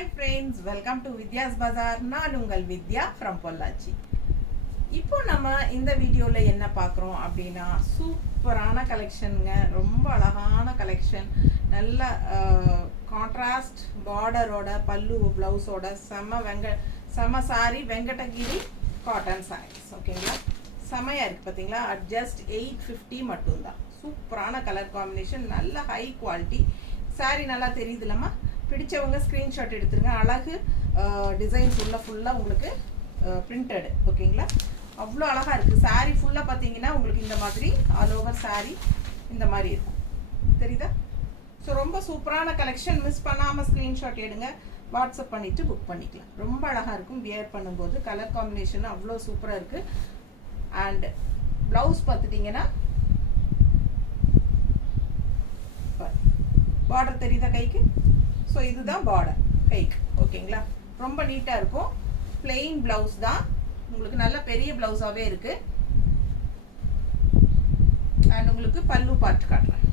Hi friends, welcome to Vidya's Bazaar. நான் உங்கள் வித்யா from Pollachi. இப்போ நம்ம இந்த வீடியோல என்ன பார்க்குறோம் அப்படின்னா சூப்பரான கலெக்ஷனுங்க. ரொம்ப அழகான கலெக்ஷன். நல்ல கான்ட்ராஸ்ட் பார்டரோட பல்லு பிளவுஸோட செம சாரி வெங்கடகிரி காட்டன் சாரீஸ். ஓகேங்களா, செமையா இருக்கு பார்த்தீங்களா. அட் ஜஸ்ட் 850 மட்டும்தான். சூப்பரான கலர் காம்பினேஷன், நல்ல ஹை குவாலிட்டி சாரி. நல்லா தெரியுதுல்லம்மா. பிடிச்சவங்க ஸ்க்ரீன்ஷாட் எடுத்துருங்க. அழகு டிசைன்ஸ் உள்ள ஃபுல்லாக உங்களுக்கு பிரிண்டடு. ஓகேங்களா, அவ்வளோ அழகாக இருக்குது. சாரீ ஃபுல்லாக பார்த்தீங்கன்னா உங்களுக்கு இந்த மாதிரி ஆல் ஓவர் சாரீ இந்த மாதிரி இருக்கும். தெரியுதா? ஸோ ரொம்ப சூப்பரான கலெக்ஷன். மிஸ் பண்ணாமல் ஸ்க்ரீன்ஷாட் எடுங்க, வாட்ஸ்அப் பண்ணிவிட்டு புக் பண்ணிக்கலாம். ரொம்ப அழகாக இருக்கும் வியர் பண்ணும்போது. கலர் காம்பினேஷன் அவ்வளோ சூப்பராக இருக்குது. அண்ட் ப்ளவுஸ் பார்த்துட்டிங்கன்னா பார்டர் தெரியுதா கைக்கு? ஸோ இதுதான் பார்டர் கைக்கு. ஓகேங்களா, ரொம்ப நீட்டாக இருக்கும். பிளெயின் ப்ளவுஸ் தான், உங்களுக்கு நல்ல பெரிய ப்ளவுஸாகவே இருக்குது. அண்ட் உங்களுக்கு பல்லு பார்ட் காட்டுறேன்.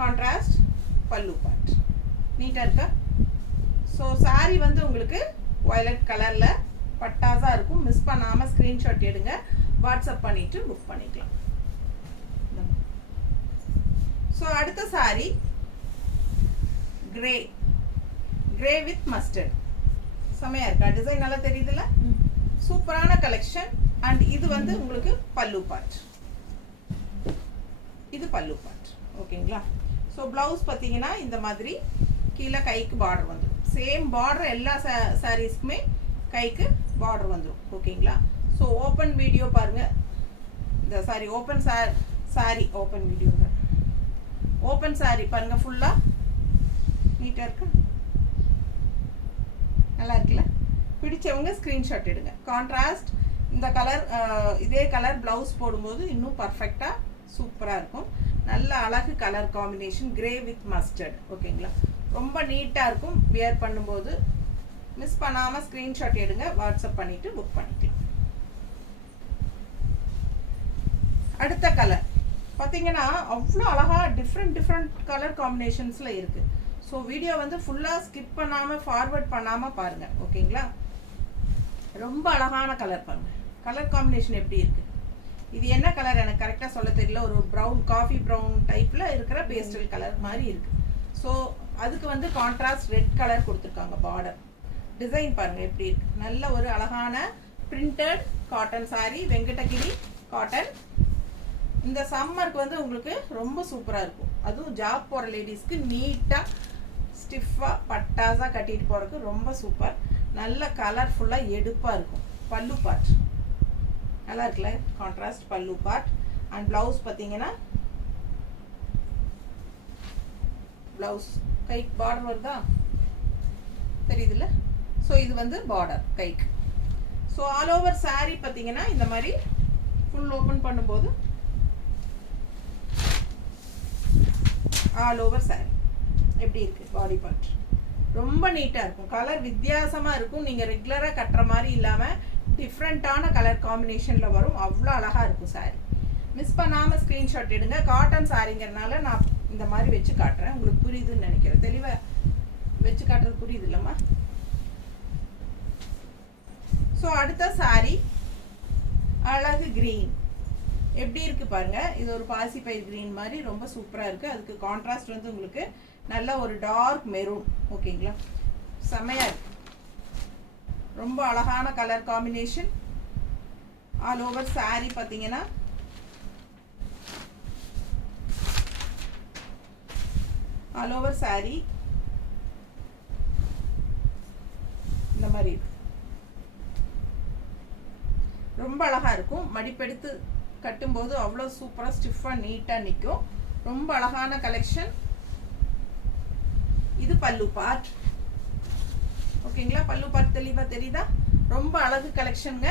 கான்ட்ராஸ்ட் பல்லு பார்ட் நீட்டாக இருக்கா? ஸோ சாரி வந்து உங்களுக்கு வயலட் கலரில் பட்டாஸாக இருக்கும். மிஸ் பண்ணாமல் ஸ்க்ரீன்ஷாட் எடுங்க, வாட்ஸ்அப் பண்ணிவிட்டு புக் பண்ணிக்கலாம். ஸோ அடுத்த சாரி கிரே வித் மஸ்டர்ட். செமையா இருக்கா? டிசைன் நல்லா தெரியுதுல்ல? சூப்பரான கலெக்ஷன். அண்ட் இது வந்து உங்களுக்கு பல்லு பார்ட். இது பல்லு பார்ட். ஓகேங்களா, ஸோ பிளவுஸ் பார்த்தீங்கன்னா இந்த மாதிரி கீழே கைக்கு பார்டர் வந்துடும். சேம் பார்டர் எல்லா சாரீஸ்க்குமே கைக்கு பார்டர் வந்துடும். ஓகேங்களா, ஸோ ஓப்பன் வீடியோ பாருங்க. இந்த sorry open sorry open video open sorry பாருங்க. ஃபுல்லா நீட்டா இருக்கு, நல்லா இருக்குல்ல? பிடிச்சவங்க ஸ்கிரீன்ஷாட் எடுங்க. கான்ட்ராஸ்ட் இந்த கலர், இதே கலர் பிளவுஸ் போடும்போது இன்னும் பர்ஃபெக்டா சூப்பரா இருக்கும். நல்ல அழகு colour combination, grey with mustard. ஓகேங்களா, ரொம்ப நீட்டா இருக்கும் வியர் பண்ணும்போது. மிஸ் பண்ணாம ஸ்கிரீன்ஷாட் எடுங்க, வாட்ஸ்அப் பண்ணிட்டு புக் பண்ணிக்கலாம். அடுத்த கலர் பார்த்தீங்கன்னா அவ்வளோ அழகா டிஃப்ரெண்ட் கலர் காம்பினேஷன்ஸில் இருக்குது. ஸோ வீடியோ வந்து ஃபுல்லாக ஸ்கிப் பண்ணாமல் ஃபார்வர்ட் பண்ணாமல் பாருங்கள். ஓகேங்களா, ரொம்ப அழகான கலர் பாருங்கள். கலர் காம்பினேஷன் எப்படி இருக்குது? இது என்ன கலர் எனக்கு கரெக்டாக சொல்ல தெரியல. ஒரு ப்ரௌன், காஃபி ப்ரௌன் டைப்பில் இருக்கிற பேஸ்டல் கலர் மாதிரி இருக்குது. ஸோ அதுக்கு வந்து கான்ட்ராஸ்ட் ரெட் கலர் கொடுத்துருக்காங்க. பார்டர் டிசைன் பாருங்கள் எப்படி இருக்குது. நல்ல ஒரு அழகான printed cotton sorry, Venkatagiri cotton. இந்த சம்மருக்கு வந்து உங்களுக்கு ரொம்ப சூப்பராக இருக்கும். அதுவும் ஜாப் போகிற லேடிஸ்க்கு நீட்டாக ஸ்டிஃபாக பட்டாஸாக கட்டிட்டு போகிறதுக்கு ரொம்ப சூப்பர். நல்ல கலர்ஃபுல்லாக எடுப்பாக இருக்கும். பல்லு பார்ட் நல்லா இருக்குல்ல? கான்ட்ராஸ்ட் பல்லு பார்ட். அண்ட் ப்ளவுஸ் பார்த்தீங்கன்னா ப்ளவுஸ் கைக்கு பார்டர் வருதா தெரியுதுல்ல? ஸோ இது வந்து பார்டர் கைக்கு. ஸோ ஆல் ஓவர் சாரீ பார்த்தீங்கன்னா இந்த மாதிரி ஃபுல் ஓப்பன் பண்ணும்போது ஆல் ஓவர் சாரி எப்படி இருக்கு? பாடி பார்ட் ரொம்ப நீட்டாக இருக்கும். கலர் வித்தியாசமாக இருக்கும். நீங்கள் ரெகுலராக கட்டுற மாதிரி இல்லாமல் டிஃப்ரெண்ட்டான கலர் காம்பினேஷனில் வரும். அவ்வளோ அழகாக இருக்கும் சாரி. மிஸ் பண்ணாமல் ஸ்க்ரீன்ஷாட் எடுங்க. காட்டன் சாரிங்கிறதுனால நான் இந்த மாதிரி வச்சு காட்டுறேன். உங்களுக்கு புரியுதுன்னு நினைக்கிறேன். தெளிவாக வச்சு காட்டுறது புரியுது இல்லைம்மா? ஸோ அடுத்த சாரி அழகு கிரீன் எப்படி இருக்கு பாருங்க. இது ஒரு பாசி பயிர் கிரீன் மாதிரி ரொம்ப சூப்பரா இருக்கு. அதுக்கு கான்ட்ராஸ்ட் வந்து உங்களுக்கு நல்ல ஒரு டார்க் மெரூன். ஓகேங்களா, செமையா இருக்கு. ரொம்ப அழகான colour combination. All over sari பார்த்தீங்கன்னா ஆல் ஓவர் சாரி இந்த மாதிரி இருக்கு. ரொம்ப அழகா இருக்கும். மடிப்பெடுத்து கட்டும்போது அவ்வளோ சூப்பராக ஸ்டிஃபாக நீட்டாக நிற்கும். ரொம்ப அழகான கலெக்ஷன். இது பல்லு பார்ட். ஓகேங்களா, பல்லு பார்ட் தெளிவாக தெரியுதா? ரொம்ப அழகு கலெக்ஷனுங்க.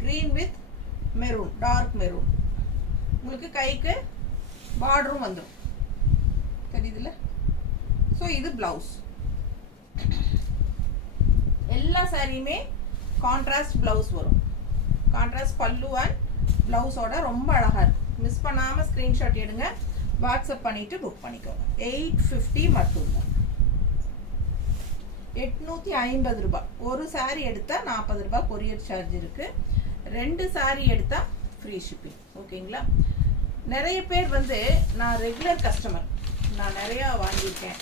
Green with maroon, dark maroon. உங்களுக்கு கைக்கு பார்டரும் வந்துடும். தெரியுதுல்ல? ஸோ இது பிளவுஸ். எல்லா சாரியுமே கான்ட்ராஸ்ட் பிளவுஸ் வரும். கான்ட்ராஸ்ட் பல்லு அண்ட் பிளவுஸோட ரொம்ப அழகாக இருக்கும். மிஸ் பண்ணாமல் ஸ்க்ரீன்ஷாட் எடுங்க, வாட்ஸ்அப் பண்ணிவிட்டு புக் பண்ணிக்கோங்க. 850 மட்டும்தான். 850 ரூபாய். ஒரு சாரி எடுத்தால் 40 ரூபாய் கொரியர் சார்ஜ் இருக்குது. 2 சாரி எடுத்தால் ஃப்ரீ ஷிப்பிங். ஓகேங்களா? நிறைய பேர் வந்து நான் ரெகுலர் கஸ்டமர், நான் நிறையா வாங்கியிருக்கேன்,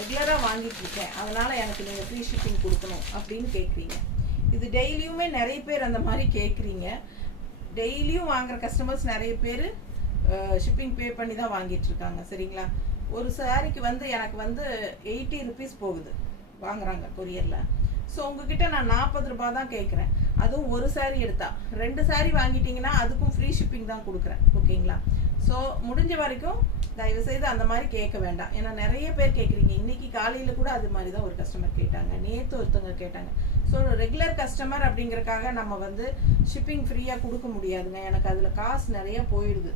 ரெகுலராக வாங்கிட்டு இருக்கேன், அதனால் எனக்கு நீங்கள் ஃப்ரீ ஷிப்பிங் கொடுக்கணும் அப்படின்னு கேட்குறீங்க. இது டெய்லியுமே நிறைய பேர் அந்த மாதிரி கேட்குறீங்க. டெய்லியும் வாங்குகிற கஸ்டமர்ஸ் நிறைய பேர் ஷிப்பிங் பே பண்ணி தான் வாங்கிட்டு இருக்காங்க. சரிங்களா? ஒரு சாரிக்கு வந்து எனக்கு வந்து 80 ருபீஸ் போகுது வாங்குறாங்க கொரியரில். ஸோ உங்ககிட்ட நான் 40 ரூபாய் தான் கேட்குறேன். அதுவும் ஒரு சாரி எடுத்தா. 2 சாரி வாங்கிட்டீங்கன்னா அதுக்கும் ஃப்ரீ ஷிப்பிங் தான் கொடுக்குறேன். ஓகேங்களா? ஸோ முடிஞ்ச வரைக்கும் தயவுசெய்து அந்த மாதிரி கேட்க வேண்டாம். ஏன்னா நிறைய பேர் கேட்குறீங்க. இன்றைக்கி காலையில் கூட அது மாதிரி தான் ஒரு கஸ்டமர் கேட்டாங்க, நேற்று ஒருத்தவங்க கேட்டாங்க. ஸோ ரெகுலர் கஸ்டமர் அப்படிங்கிறக்காக நம்ம வந்து ஷிப்பிங் ஃப்ரீயாக கொடுக்க முடியாதுங்க. எனக்கு அதில் காசு நிறையா போயிடுது.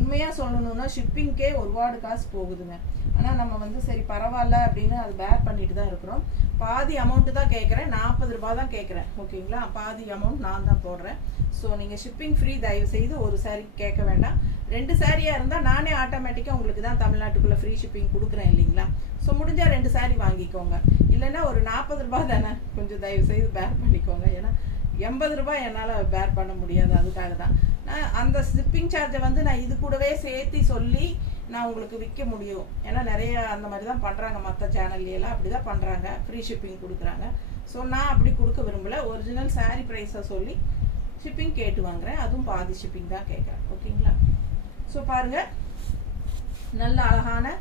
உண்மையாக சொல்லணுன்னா ஷிப்பிங்க்கே ஒருபாடு காசு போகுதுங்க. ஆனால் நம்ம வந்து சரி பரவாயில்ல அப்படின்னு அது பேர் பண்ணிட்டு தான் இருக்கிறோம். பாதி அமௌண்ட்டு தான் கேட்குறேன், 40 ரூபா தான் கேட்குறேன். ஓகேங்களா? பாதி அமௌண்ட் நான் தான் போடுறேன். ஸோ நீங்கள் ஷிப்பிங் ஃப்ரீ தயவு செய்து ஒரு சாரி கேட்க வேண்டாம். 2 சாரியாக இருந்தால் நானே ஆட்டோமேட்டிக்காக உங்களுக்கு தான் தமிழ்நாட்டுக்குள்ளே ஃப்ரீ ஷிப்பிங் கொடுக்குறேன் இல்லைங்களா? ஸோ முடிஞ்சால் 2 சாரி வாங்கிக்கோங்க. இல்லைன்னா ஒரு 40 ரூபா தானே, கொஞ்சம் தயவு செய்து பேர் பண்ணிக்கோங்க. ஏன்னா 80 ரூபாய் என்னால் பேர் பண்ண முடியாது. அதுக்காக தான் நான் அந்த ஷிப்பிங் சார்ஜை வந்து நான் இது கூடவே சேர்த்து சொல்லி நான் உங்களுக்கு விற்க முடியும். ஏன்னா நிறைய அந்த மாதிரி தான் பண்ணுறாங்க, மற்ற சேனல்லையெல்லாம் அப்படி தான் பண்ணுறாங்க, ஃப்ரீ ஷிப்பிங் கொடுக்குறாங்க. ஸோ நான் அப்படி கொடுக்க விரும்பலை. ஒரிஜினல் சாரீ ப்ரைஸை சொல்லி ஷிப்பிங் கேட்டு வாங்குறேன். அதுவும் பாதி ஷிப்பிங் தான் கேட்குறேன். ஓகேங்களா? ஸோ பாருங்கள், நல்ல அழகான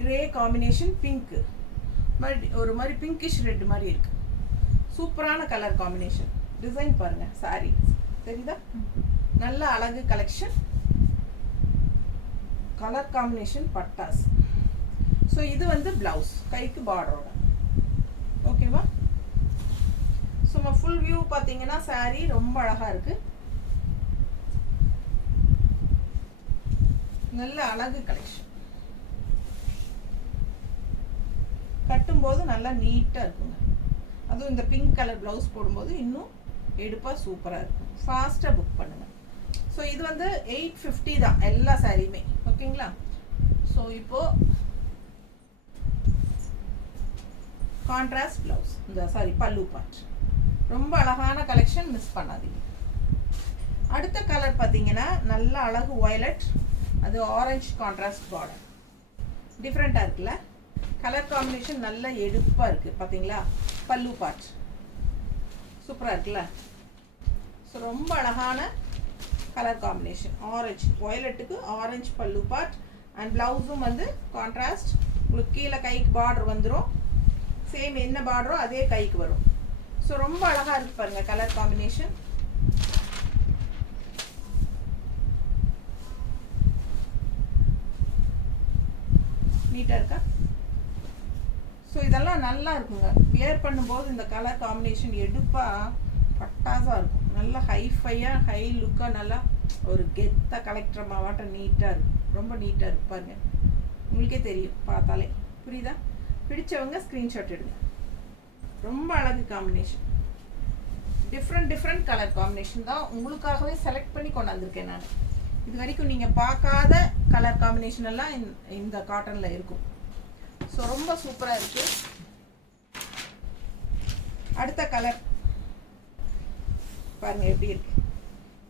கிரே காம்பினேஷன், பிங்க்கு மாதிரி ஒரு மாதிரி பிங்கிஷ் ரெட் மாதிரி இருக்குது. சூப்பரான கலர் காம்பினேஷன். டிசைன் பாருங்கள், சாரீ தெரியுதா? நல்ல அழகு கலெக்ஷன், கலர் காம்பினேஷன், பட்டாஸ். ஸோ இது வந்து ப்ளவுஸ், கைக்கு பார்டரோட. ஓகேவா? ஸோ ஃபுல் வியூ பார்த்தீங்கன்னா சாரீ ரொம்ப அழகாக இருக்குது. நல்ல அழகு கலெக்ஷன். கட்டும்போது நல்லா நீட்டாக இருக்குங்க. அதுவும் இந்த பிங்க் கலர் ப்ளவுஸ் போடும்போது இன்னும் எடுப்பாக சூப்பராக இருக்கும். ஃபாஸ்ட்டாக புக் பண்ணுங்கள். ஸோ இது வந்து 850 தான் எல்லா சாரியுமே. ஓகேங்களா? ஸோ இப்போது கான்ட்ராஸ்ட் ப்ளவுஸ், இந்த சாரி பல்லு பார்ட், ரொம்ப அழகான கலெக்ஷன், மிஸ் பண்ணாதீங்க. அடுத்த கலர் பார்த்தீங்கன்னா நல்ல அழகு வயலட், அது ஆரஞ்சு கான்ட்ராஸ்ட் பார்டர். டிஃப்ரெண்ட்டாக இருக்குல்ல? கலர் காம்பினேஷன் நல்ல எடுப்பாக இருக்குது. பார்த்தீங்களா? பல்லு பார்ட் சூப்பராக இருக்குல்ல? ஸோ ரொம்ப அழகான கலர் காம்பினேஷன், ஆரஞ்சு வயலட்டுக்கு ஆரஞ்சு பல்லு பார்ட். அண்ட் ப்ளவுஸும் வந்து கான்ட்ராஸ்ட். உங்களுக்கு கீழே கைக்கு பார்டர் வந்துடும். சேம் என்ன பார்டரோ அதே கைக்கு வரும். ஸோ ரொம்ப அழகாக இருக்குது பாருங்கள் கலர் காம்பினேஷன். நீட்டாக இருக்கா? ஸோ இதெல்லாம் நல்லா இருக்குங்க. வியர் பண்ணும்போது இந்த கலர் காம்பினேஷன் எடுப்பாக பட்டாசாக இருக்கும். நல்லா ஹைஃபையாக ஹை லுக்காக நல்லா ஒரு கெத்தாக கலெக்டர் மாவாட்டம் நீட்டாக இருக்கும். ரொம்ப நீட்டாக இருக்கு பாருங்க. உங்களுக்கே தெரியும் பார்த்தாலே. புரியுதா? பிடிச்சவங்க ஸ்க்ரீன்ஷாட் எடுங்க. ரொம்ப அழகு காம்பினேஷன். டிஃப்ரெண்ட் கலர் காம்பினேஷன் தான் உங்களுக்காகவே செலக்ட் பண்ணி கொண்டாந்துருக்கேன் நான். இது வரைக்கும் நீங்கள் பார்க்காத கலர் காம்பினேஷன் எல்லாம் இந்த காட்டனில் இருக்கும். ஸோ ரொம்ப சூப்பராக இருக்குது. அடுத்த கலர் பாருங்க எப்படி இருக்கு.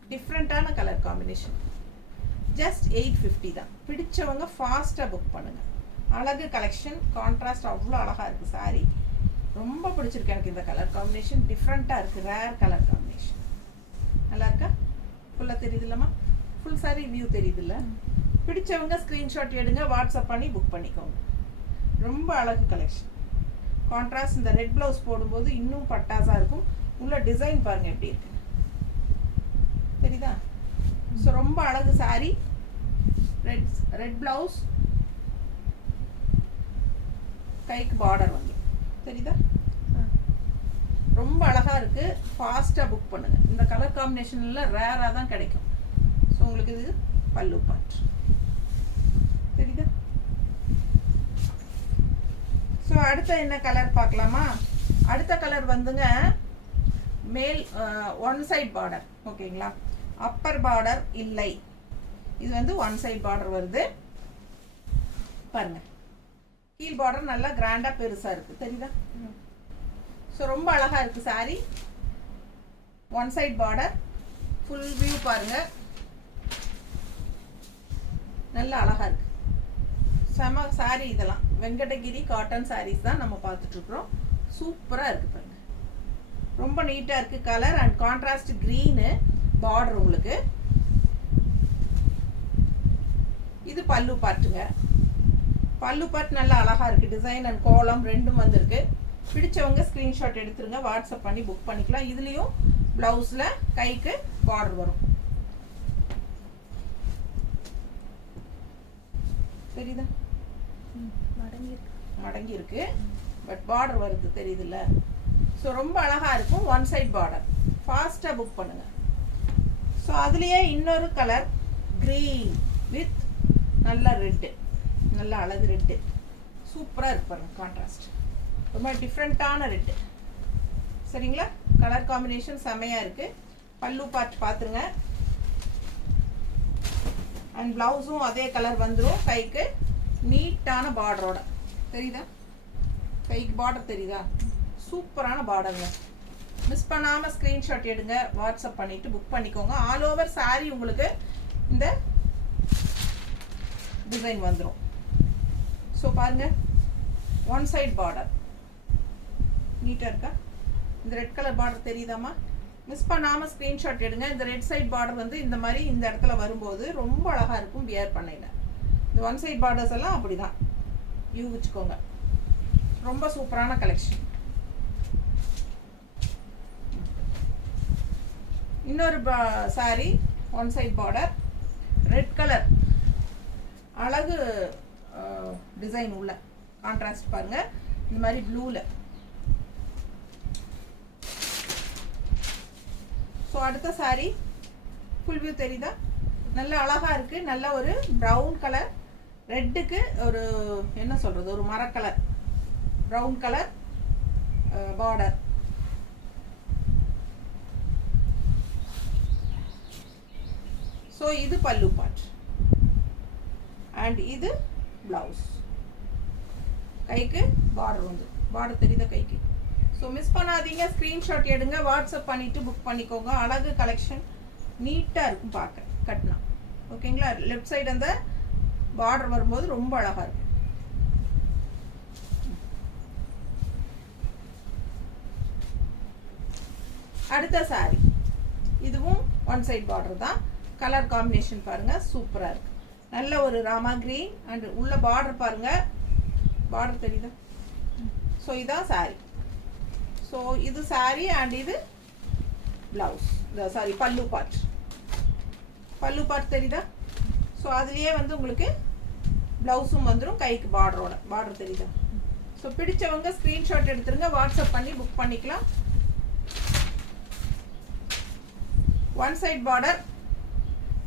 டிஃப்ரெண்ட்டான கலர் காம்பினேஷன். ஜஸ்ட் 850 தான். பிடிச்சவங்க ஃபாஸ்ட்டாக புக் பண்ணுங்கள். அழகு கலெக்ஷன், கான்ட்ராஸ்ட் அவ்வளோ அழகாக இருக்குது சாரி. ரொம்ப பிடிச்சிருக்கு எனக்கு இந்த கலர் காம்பினேஷன். டிஃப்ரெண்ட்டாக இருக்குது, ரேர் கலர் காம்பினேஷன். நல்லா இருக்கா? ஃபுல்லாக தெரியுதுல்லம்மா? ஃபுல் சாரி வியூ தெரியுதுல்ல? பிடிச்சவங்க ஸ்க்ரீன்ஷாட் எடுங்க, வாட்ஸ்அப் பண்ணி புக் பண்ணிக்கோங்க. ரொம்ப அழகு கலெக்ஷன். கான்ட்ராஸ்ட் இந்த ரெட் ப்ளவுஸ் போடும்போது இன்னும் பட்டாசாக இருக்கும். உள்ள டிசைன் பாருங்கள் எப்படி இருக்கு, தெரியுதா? ஸோ ரொம்ப அழகு சாரி. ரெட் ப்ளவுஸ், கைக்கு பார்டர் வந்து தெரியுதா? ரொம்ப அழகாக இருக்குது. ஃபாஸ்ட்டாக புக் பண்ணுங்கள். இந்த கலர் காம்பினேஷனில் ரேராக தான் கிடைக்கும். ஸோ உங்களுக்கு இது பல்லு பார்ட் தெரியுதா? ஸோ அடுத்த என்ன கலர் பார்க்கலாமா? அடுத்த கலர் வந்துங்க மேல் ஒன் சைட் பார்டர். ஓகேங்களா? அப்பர் பார்டர் இல்லை, இது வந்து ஒன் சைட் பார்டர் வருது பாருங்க. கீழ் பார்டர் நல்லா கிராண்டாக பெருசாக இருக்குது தெரியுதா? ஸோ ரொம்ப அழகாக இருக்குது sari. One side border, full view பாருங்கள், நல்ல அழகாக இருக்குது. செம சாரீ. இதெல்லாம் வெங்கடகிரி காட்டன் சாரீஸ் தான் நம்ம பார்த்துட்ருக்குறோம். சூப்பராக இருக்குது பாருங்கள், ரொம்ப நீட்டாக இருக்குது. Colour and contrast green border உங்களுக்கு. இது பல்லு பார்ட்டுங்க. பல்லு பார்ட் நல்லா அழகாக இருக்குது. டிசைன் அண்ட் கோலம் ரெண்டும் வந்திருக்கு. பிடிச்சவங்க ஸ்க்ரீன்ஷாட் எடுத்துருங்க, வாட்ஸ்அப் பண்ணி புக் பண்ணிக்கலாம். இதுலேயும் ப்ளவுஸில் கைக்கு பார்டர் வரும். தெரியுதா? மடங்கி இருக்கு, பட் பார்டர் வருது, தெரியுதுல்ல? ஸோ ரொம்ப அழகாக இருக்கும். One side border. ஃபாஸ்ட்டாக புக் பண்ணுங்கள். ஸோ அதுலேயே இன்னொரு கலர் க்ரீன் வித் நல்ல ரெட்டு, நல்ல அழகு ரெட்டு. சூப்பராக இருக்கு பாருங்க, கான்ட்ராஸ்ட் ரொம்ப டிஃப்ரெண்ட்டான ரெட்டு. சரிங்களா? கலர் காம்பினேஷன் செமையாக இருக்குது. பல்லு பார்ட் பார்த்துருங்க. அண்ட் ப்ளவுஸும் அதே கலர் வந்துடும். கைக்கு நீட்டான பார்டரோட. தெரியுதா? கைக்கு பார்டர் தெரியுதா? சூப்பரான பார்டருங்க. மிஸ் பண்ணாமல் ஸ்க்ரீன்ஷாட் எடுங்க, வாட்ஸ்அப் பண்ணிவிட்டு புக் பண்ணிக்கோங்க. ஆல் ஓவர் சாரீ உங்களுக்கு இந்த டிசைன் வந்துடும். ஸோ பாருங்கள், ஒன் சைட் பார்டர் நீட்டாக இருக்கா? இந்த ரெட் கலர் பார்டர் தெரியுதாம்மா? மிஸ் பண்ணாமல் ஸ்க்ரீன்ஷாட் எடுங்க. இந்த ரெட் சைட் பார்டர் வந்து இந்த மாதிரி இந்த இடத்துல வரும்போது ரொம்ப அழகாக இருக்கும் வியர் பண்ணையில். இந்த ஒன் சைட் பார்டர்ஸ் எல்லாம் அப்படி தான் யூகிச்சுக்கோங்க. ரொம்ப சூப்பரான கலெக்ஷன். இன்னொரு sari one side border, red colour அழகு டிசைன் உள்ள கான்ட்ராஸ்ட் பாருங்க. இந்த மாதிரி ப்ளூவில். ஸோ அடுத்த சாரி ஃபுல் வியூ தெரியுதா? நல்ல அழகாக இருக்குது. நல்ல ஒரு ப்ரௌன் கலர் ரெட்டுக்கு ஒரு என்ன சொல்கிறது, ஒரு மரக்கலர் ப்ரௌன் கலர் பார்டர். ஸோ இது பல்லு பார்ட் அண்ட் இது ப்ளவுஸ். கைக்கு பார்டர் வந்து பார்டர் தெரியுதா கைக்கு? ஸோ மிஸ் பண்ணாதீங்க, ஸ்க்ரீன்ஷாட் எடுங்க, வாட்ஸ்அப் பண்ணிவிட்டு புக் பண்ணிக்கோங்க. அழகு கலெக்ஷன், நீட்டாக இருக்கும் பார்க்க கட்டினா. ஓகேங்களா? லெஃப்ட் சைடு அந்த பார்டர் வரும்போது ரொம்ப அழகாக இருக்கும். அடுத்த சாரி இதுவும் ஒன் சைட் பார்டர் தான். கலர் காம்பினேஷன் பாருங்கள், சூப்பராக இருக்குது. நல்ல ஒரு ராமா கிரீன் அண்ட் உள்ள பார்டர் பாருங்கள். பார்டர் தெரியுதா? ஸோ இதான் சாரி. ஸோ இது சாரி அண்ட் இது blouse, sari pallu part. Pallu part தெரியுதா? ஸோ அதுலேயே வந்து உங்களுக்கு ப்ளவுஸும் வந்துடும் கைக்கு பார்டரோட. பார்டர் தெரியுதா? ஸோ பிடிச்சவங்க ஸ்க்ரீன்ஷாட் எடுத்துருங்க, வாட்ஸ்அப் பண்ணி புக் பண்ணிக்கலாம். One side border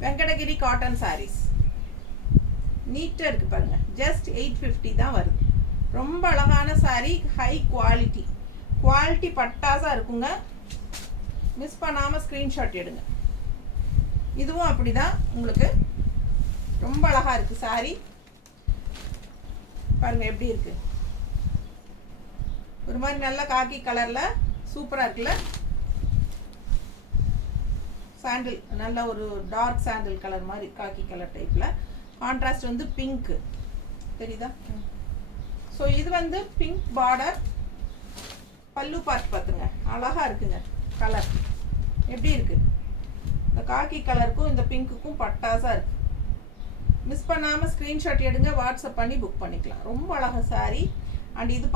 Venkatagiri cotton saris. நீட்டாக இருக்குது பாருங்கள். ஜஸ்ட் 850 தான் வருது. ரொம்ப அழகான சாரீ, ஹை குவாலிட்டி. குவாலிட்டி பட்டாசாக இருக்குங்க. மிஸ் பண்ணாமல் ஸ்க்ரீன்ஷாட் எடுங்க. இதுவும் அப்படி தான் உங்களுக்கு. ரொம்ப அழகாக இருக்குது சாரீ. பாருங்கள் எப்படி இருக்குது. ஒரு மாதிரி நல்ல காக்கி கலரில் சூப்பராக இருக்குல்ல? சாண்டில், நல்ல ஒரு டார்க் சாண்டில் கலர் மாதிரி காக்கி கலர் டைப்பில். கான்ட்ராஸ்ட் வந்து பிங்க்கு தெரியுதா? ஸோ இது வந்து பிங்க் பார்டர். பல்லு பார்ட் பார்த்துங்க, அழகாக இருக்குங்க. கலர் எப்படி இருக்குது? இந்த காக்கி கலருக்கும் இந்த பிங்க்குக்கும் பட்டாசாக இருக்குது. மிஸ் பண்ணாமல் ஸ்க்ரீன்ஷாட் எடுங்க, வாட்ஸ்அப் பண்ணி புக் பண்ணிக்கலாம். ரொம்ப அழகாக சாரீ. அண்ட் இது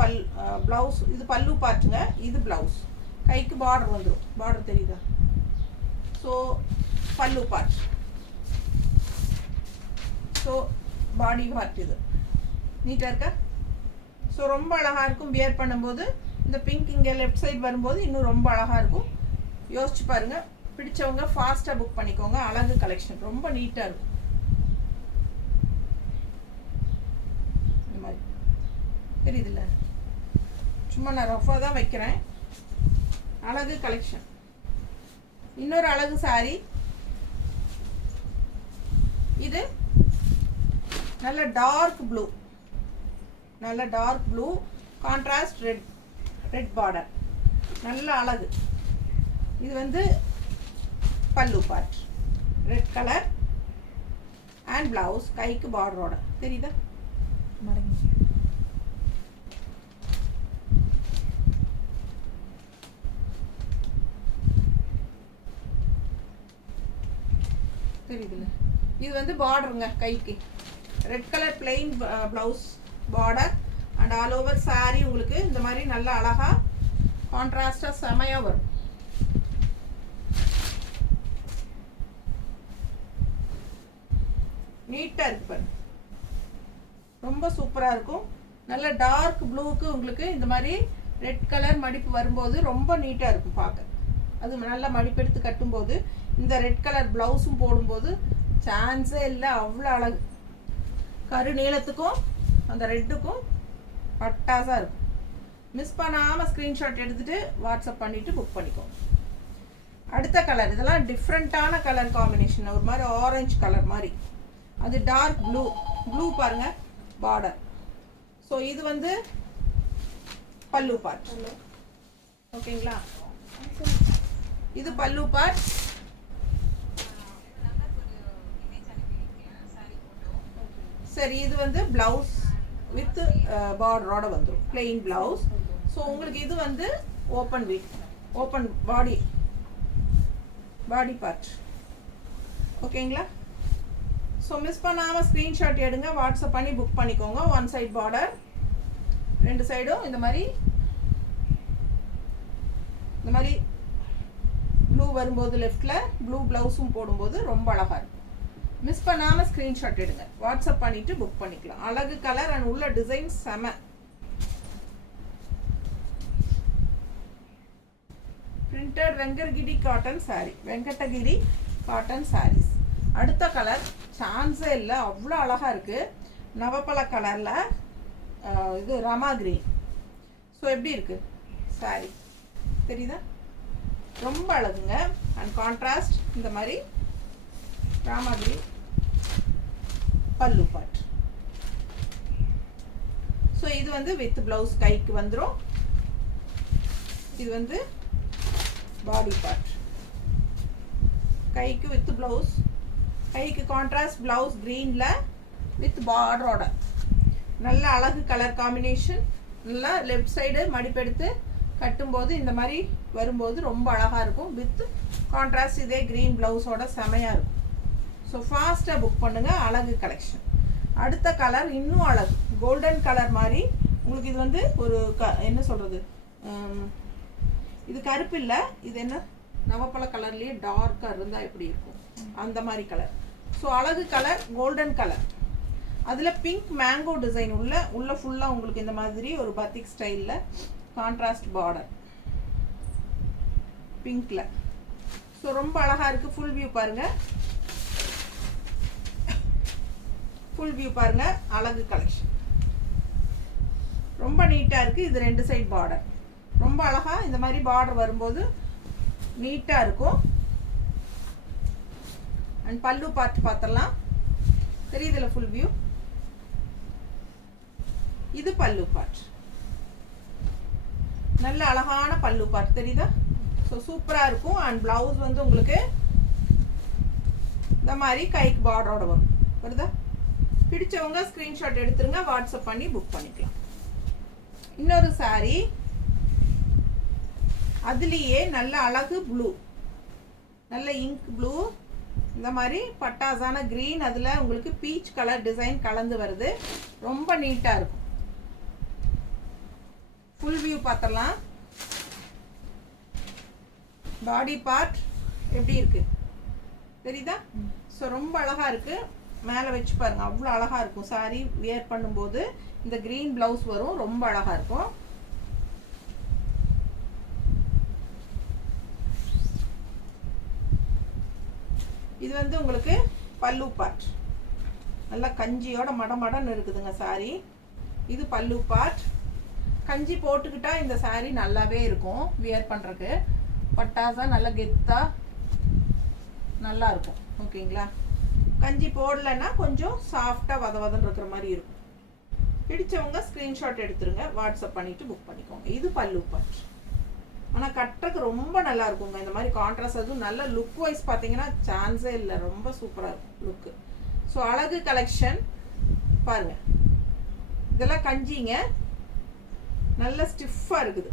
ப்ளவுஸ். இது பல்லு பார்ட்டுங்க, இது ப்ளவுஸ். கைக்கு பார்டர் வந்துடும். பார்டர் தெரியுதா? ஸோ பல்லு பார்ட். ஸோ பாடி பார்ட் இது நீட்டாக இருக்கா? ஸோ ரொம்ப அழகாக இருக்கும் வியர் பண்ணும்போது. இந்த பிங்க் இங்கே லெஃப்ட் சைடு வரும்போது இன்னும் ரொம்ப அழகாக இருக்கும். யோசிச்சு பாருங்கள். பிடிச்சவங்க ஃபாஸ்ட்டாக புக் பண்ணிக்கோங்க. அழகு கலெக்ஷன் ரொம்ப நீட்டாக இருக்கும். இந்த மாதிரி தெரியுதுல்ல? சும்மா நான் ரஃபாக தான் வைக்கிறேன். அழகு கலெக்ஷன். இன்னொரு அழகு சாரி. இது நல்ல டார்க் ப்ளூ, நல்ல dark blue contrast red border. நல்ல அழகு. இது வந்து pallu part, red colour and blouse, கைக்கு பார்டரோட. தெரியுதா? தெரியுதுல்ல? இது வந்து பார்டருங்க, கைக்கு red colour plain blouse border and all over sari உங்களுக்கு இந்த மாதிரி நல்ல அழகா கான்ட்ராஸ்டா செமையா வரும். நீட்டா இருக்கு பாருங்க, ரொம்ப சூப்பரா இருக்கும். நல்ல டார்க் ப்ளூக்கு உங்களுக்கு இந்த மாதிரி ரெட் கலர் மடிப்பு வரும்போது ரொம்ப நீட்டா இருக்கும் பார்க்க. அது நல்ல மடிப்பு எடுத்து கட்டும்போது இந்த ரெட் கலர் பிளவுஸும் போடும்போது சான்ஸே இல்லை, அவ்வளோ அழகு. கரு நீளத்துக்கும் அந்த ரெட்டுக்கும் பட்டாசா இருக்கும். மிஸ் பண்ணாமல் ஸ்க்ரீன்ஷாட் எடுத்துகிட்டு வாட்ஸ்அப் பண்ணிவிட்டு புக் பண்ணிக்கோங்க. அடுத்த கலர், இதெல்லாம் டிஃப்ரெண்ட்டான கலர் காம்பினேஷன். ஒரு மாதிரி ஆரஞ்சு கலர் மாதிரி, அது டார்க் ப்ளூ. ப்ளூ பாருங்க பார்டர். ஸோ இது வந்து பல்லு பார்ட். ஓகேங்களா? இது பல்லு பார்ட். சரி, இது வந்து பிளவுஸ் வித் பார்டரோட வந்துடும், பிளெயின் பிளவுஸ். ஸோ உங்களுக்கு இது வந்து ஓப்பன் வீட், ஓப்பன் பாடி பார்ட். ஓகேங்களா? ஸோ மிஸ் பண்ணாமல் ஸ்க்ரீன்ஷாட் எடுங்க, வாட்ஸ்அப் பண்ணி புக் பண்ணிக்கோங்க. ஒன் சைட் பார்டர், ரெண்டு சைடும் இந்த மாதிரி ப்ளூ வரும்போது லெஃப்டில் ப்ளூ ப்ளவுஸும் போடும்போது ரொம்ப அழகாக இருக்கும். மிஸ் பண்ணாமல் ஸ்க்ரீன்ஷாட் எடுங்க, வாட்ஸ்அப் பண்ணிவிட்டு புக் பண்ணிக்கலாம். அழகு கலர் அண்ட் உள்ள டிசைன் செம. Printed Venkatagiri cotton sari, Venkatagiri cotton saris. அடுத்த கலர் சான்ஸே இல்லை, அவ்வளோ அழகாக இருக்குது. நவப்பழ கலரில் இது ரமா கிரீன். ஸோ எப்படி இருக்குது சாரீ? தெரியுதா? ரொம்ப அழகுங்க. அண்ட் கான்ட்ராஸ்ட் இந்த மாதிரி ராமா கிரீன் பல்லு பார்ட். ஸோ இது வந்து வித் பிளவுஸ் கைக்கு வந்துடும். இது வந்து பாடி பார்ட், கைக்கு வித் பிளவுஸ், கைக்கு கான்ட்ராஸ்ட் பிளவுஸ் கிரீனில் வித் பார்டரோட. நல்ல அழகு கலர் காம்பினேஷன். நல்லா லெஃப்ட் சைடு மடிப்பெடுத்து கட்டும்போது இந்த மாதிரி வரும்போது ரொம்ப அழகாக இருக்கும். வித் கான்ட்ராஸ்ட் இதே க்ரீன் ப்ளவுஸோட செமையாக இருக்கும். ஸோ ஃபாஸ்ட்டாக புக் பண்ணுங்கள், அழகு கலெக்ஷன். அடுத்த கலர் இன்னும் அழகு, கோல்டன் கலர் மாதிரி உங்களுக்கு. இது வந்து ஒரு என்ன சொல்கிறது, இது கருப்பு இல்லை, இது என்ன நவப்பழ கலர்லேயே டார்க்காக இருந்தால் எப்படி இருக்கும் அந்த மாதிரி கலர். ஸோ அழகு கலர், கோல்டன் கலர். அதில் பிங்க் மேங்கோ டிசைன் உள்ள ஃபுல்லாக உங்களுக்கு இந்த மாதிரி ஒரு பத்திக் ஸ்டைலில் கான்ட்ராஸ்ட் பார்டர் பிங்க்ல. ஸோ ரொம்ப அழகாக இருக்குது. ஃபுல் வியூ பாருங்கள், ஃபுல் வியூ பாருங்கள். அழகு கலெக்ஷன் ரொம்ப நீட்டாக இருக்குது. இது ரெண்டு சைட் பார்டர் ரொம்ப அழகாக இந்த மாதிரி பார்டர் வரும்போது நீட்டாக இருக்கும். அண்ட் பல்லு பார்த்து பார்த்துடலாம். தெரியுதுல ஃபுல் வியூ? இது பல்லு பார்ட், நல்ல அழகான பல்லு பார்ட். தெரியுதா? ஸோ சூப்பராக இருக்கும். அண்ட் பிளவுஸ் வந்து உங்களுக்கு இந்த மாதிரி கைக்கு பார்டரோட வரும். வருதா? பிடிச்சவங்க ஸ்க்ரீன்ஷாட் எடுத்துருங்க, வாட்ஸ்அப் பண்ணி புக் பண்ணிக்கலாம். இன்னொரு சாரீ, அதுலேயே நல்ல அழகு ப்ளூ, நல்ல இங்க் ப்ளூ, இந்த மாதிரி பட்டாசான க்ரீன், அதில் உங்களுக்கு பீச் கலர் டிசைன் கலந்து வருது. ரொம்ப நீட்டாக இருக்கும். ஃபுல் வியூ பார்த்துடலாம். பாடி பார்ட் எப்படி இருக்கு தெரியுதா? ஸோ ரொம்ப அழகாக இருக்குது. மேலே வச்சு பாருங்கள், அவ்வளோ அழகாக இருக்கும். சாரீ வியர் பண்ணும்போது இந்த க்ரீன் ப்ளவுஸ் வரும், ரொம்ப அழகாக இருக்கும். இது வந்து உங்களுக்கு பல்லு பார்ட், நல்லா கஞ்சியோட மடமடன்னு இருக்குதுங்க சாரீ. இது பல்லு பார்ட். கஞ்சி போட்டுக்கிட்டா இந்த சாரீ நல்லாவே இருக்கும் வியர் பண்ணுறதுக்கு. பட்டாசா நல்லா கெத்தாக நல்லா இருக்கும். ஓகேங்களா? கஞ்சி போடலைன்னா கொஞ்சம் சாஃப்டாக வதவதன்னு இருக்கிற மாதிரி இருக்கும். பிடிச்சவங்க ஸ்க்ரீன்ஷாட் எடுத்துருங்க, வாட்ஸ்அப் பண்ணிவிட்டு புக் பண்ணிக்கோங்க. இது பல்லு பார்ட். ஆனால் கட்டுறதுக்கு ரொம்ப நல்லா இருக்குங்க. இந்த மாதிரி கான்ட்ராஸ்ட் அதுவும் நல்ல லுக் வைஸ் பார்த்தீங்கன்னா சான்ஸே இல்லை, ரொம்ப சூப்பராக இருக்கும் லுக்கு. ஸோ அழகு கலெக்ஷன் பாருங்க, இதெல்லாம் கஞ்சிங்க, நல்ல ஸ்டிஃபாக இருக்குது.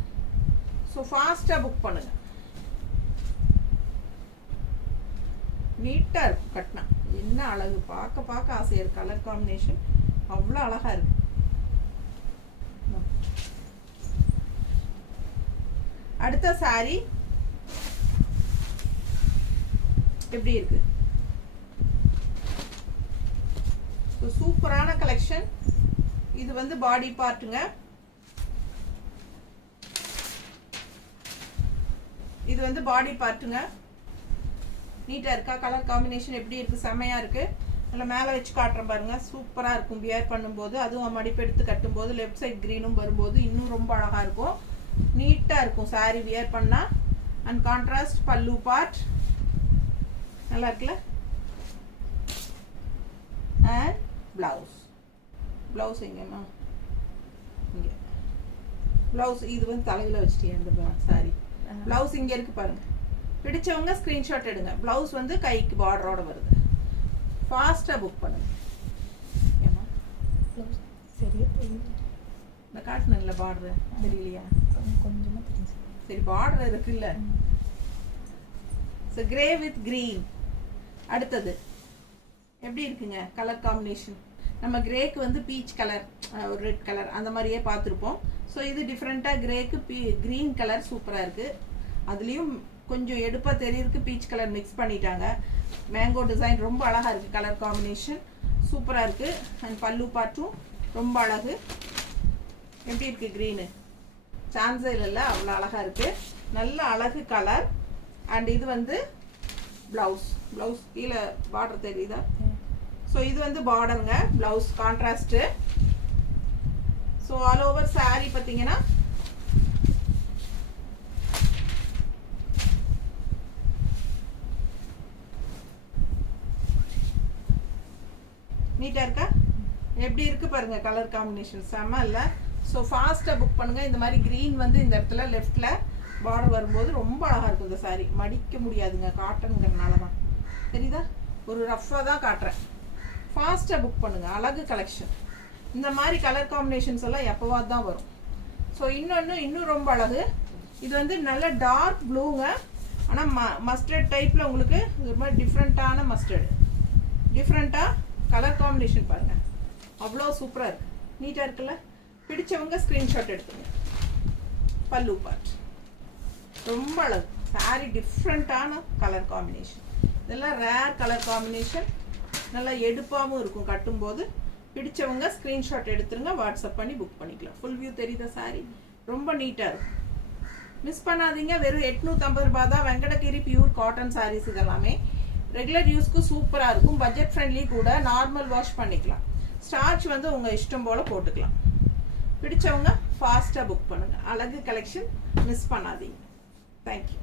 ஸோ ஃபாஸ்ட்டாக புக் பண்ணுங்க, நீட்டாக இருக்கும் கட்டினா. என்ன அழகு, பார்க்க பார்க்க ஆசையாக இருக்கு. கலர் காம்பினேஷன் அவ்வளோ அழகாக இருக்கு. அடுத்த சாரி எப்படி இருக்கு? சூப்பரான கலெக்ஷன். இது வந்து பாடி பார்ட்டுங்க. இது வந்து பாடி பார்ட்டுங்க. நீட்டா இருக்கா? கலர் காம்பினேஷன் எப்படி இருக்கு? செமையா இருக்கு. நல்லா மேலே வச்சு காட்டுறேன் பாருங்க, சூப்பரா இருக்கும் வியர் பண்ணும்போது. அதுவும் மடிப்பு எடுத்து கட்டும்போது லெஃப்ட் சைட் கிரீனும் வரும்போது இன்னும் ரொம்ப அழகா இருக்கும். நீட்டா இருக்கும் சாரி வியர் பண்ணா. அண்ட் கான்ட்ராஸ்ட் பல்லு பார்ட் நல்லா இருக்குல்ல. அண்ட் பிளவுஸ் எங்கம்மா? இங்க பிளவுஸ். இது வந்து தலையில வச்சுட்டேன் அந்த சாரி. பிளவுஸ் இங்க இருக்கு பாருங்க. பிடிச்சவங்க ஸ்கிரீன்ஷாட் எடுங்க. பிளவுஸ் வந்து கைக்கு பார்டரோட வருது. ஃபாஸ்டா புக் பண்ணுங்க. ஏமா சரியா தெரியல, இந்த காட்டுனல பார்டர் தெரியலையா? கொஞ்சமா தெரியும். சரி, பார்டர் இருக்குல்ல. So grey with green. அடுத்தது எப்படி இருக்குங்க கலர் காம்பினேஷன்? நம்ம கிரேக்கு வந்து பீச் கலர், ஒரு ரெட் கலர் அந்த மாதிரியே பார்த்துருப்போம். ஸோ இது டிஃப்ரெண்ட்டாக கிரேக்கு க்ரீன் கலர் சூப்பராக இருக்குது. அதுலேயும் கொஞ்சம் எடுப்பாக தெரியறதுக்கு பீச் கலர் மிக்ஸ் பண்ணிட்டாங்க. மேங்கோ டிசைன் ரொம்ப அழகாக இருக்குது. கலர் காம்பினேஷன் சூப்பராக இருக்குது. அண்ட் பல்லு பார்ட்டும் ரொம்ப அழகு. எப்படி இருக்குது க்ரீனு? சான்ஸே இல்லைல்ல, அவ்வளோ அழகாக இருக்குது. நல்ல அழகு கலர். அண்ட் இது வந்து ப்ளவுஸ் கீழே பார்டர் தெரியுதா? ஸோ இது வந்து பார்டருங்க, blouse contrast. So all over sari பார்த்தீங்கன்னா நீட்டாக இருக்கா? எப்படி இருக்குது பாருங்கள் கலர் காம்பினேஷன், செம்ம இல்லை? ஸோ ஃபாஸ்ட்டாக புக் பண்ணுங்கள். இந்த மாதிரி க்ரீன் வந்து இந்த இடத்துல லெஃப்டில் பார்டர் வரும்போது ரொம்ப அழகாக இருக்கும் இந்த சாரி. மடிக்க முடியாதுங்க, காட்டனுங்கிறனால தான். தெரியுதா? ஒரு ரஃப்பாக தான் காட்டுறேன். ஃபாஸ்ட்டாக புக் பண்ணுங்கள். அழகு கலெக்ஷன். இந்த மாதிரி கலர் காம்பினேஷன்ஸ் எல்லாம் எப்போவாது தான் வரும். ஸோ இன்னும் ரொம்ப அழகு. இது வந்து நல்ல டார்க் ப்ளூங்க. ஆனால் மஸ்டர்ட் டைப்பில் உங்களுக்கு ஒரு மாதிரி டிஃப்ரெண்ட்டான மஸ்டர்டு. டிஃப்ரெண்ட்டாக கலர் காம்பினேஷன் பாருங்கள், அவ்வளோ சூப்பராக இருக்குது. நீட்டாக இருக்குல்ல? பிடிச்சவங்க ஸ்க்ரீன்ஷாட் எடுத்துங்க. பல்லு பார்ட் ரொம்ப அழகு. சாரி டிஃப்ரெண்ட்டான கலர் காம்பினேஷன். இதெல்லாம் ரேர் கலர் காம்பினேஷன். நல்லா எடுப்பாகவும் இருக்கும் கட்டும்போது. பிடிச்சவங்க ஸ்க்ரீன்ஷாட் எடுத்துருங்க, வாட்ஸ்அப் பண்ணி புக் பண்ணிக்கலாம். ஃபுல் வியூ தெரியுதா சாரி? ரொம்ப நீட்டாக இருக்கும். மிஸ் பண்ணாதீங்க. வெறும் 850 ரூபாய் தான். வெங்கடகிரி பியூர் காட்டன் சாரீஸ் இதெல்லாமே ரெகுலர் யூஸ்க்கு சூப்பராக இருக்கும். பட்ஜெட் ஃப்ரெண்ட்லி கூட. நார்மல் வாஷ் பண்ணிக்கலாம். ஸ்டார்ச் வந்து உங்கள் இஷ்டம் போல் போட்டுக்கலாம். பிடிச்சவங்க ஃபாஸ்ட்டாக புக் பண்ணுங்கள். அழகு கலெக்ஷன் மிஸ் பண்ணாதீங்க. தேங்க்யூ.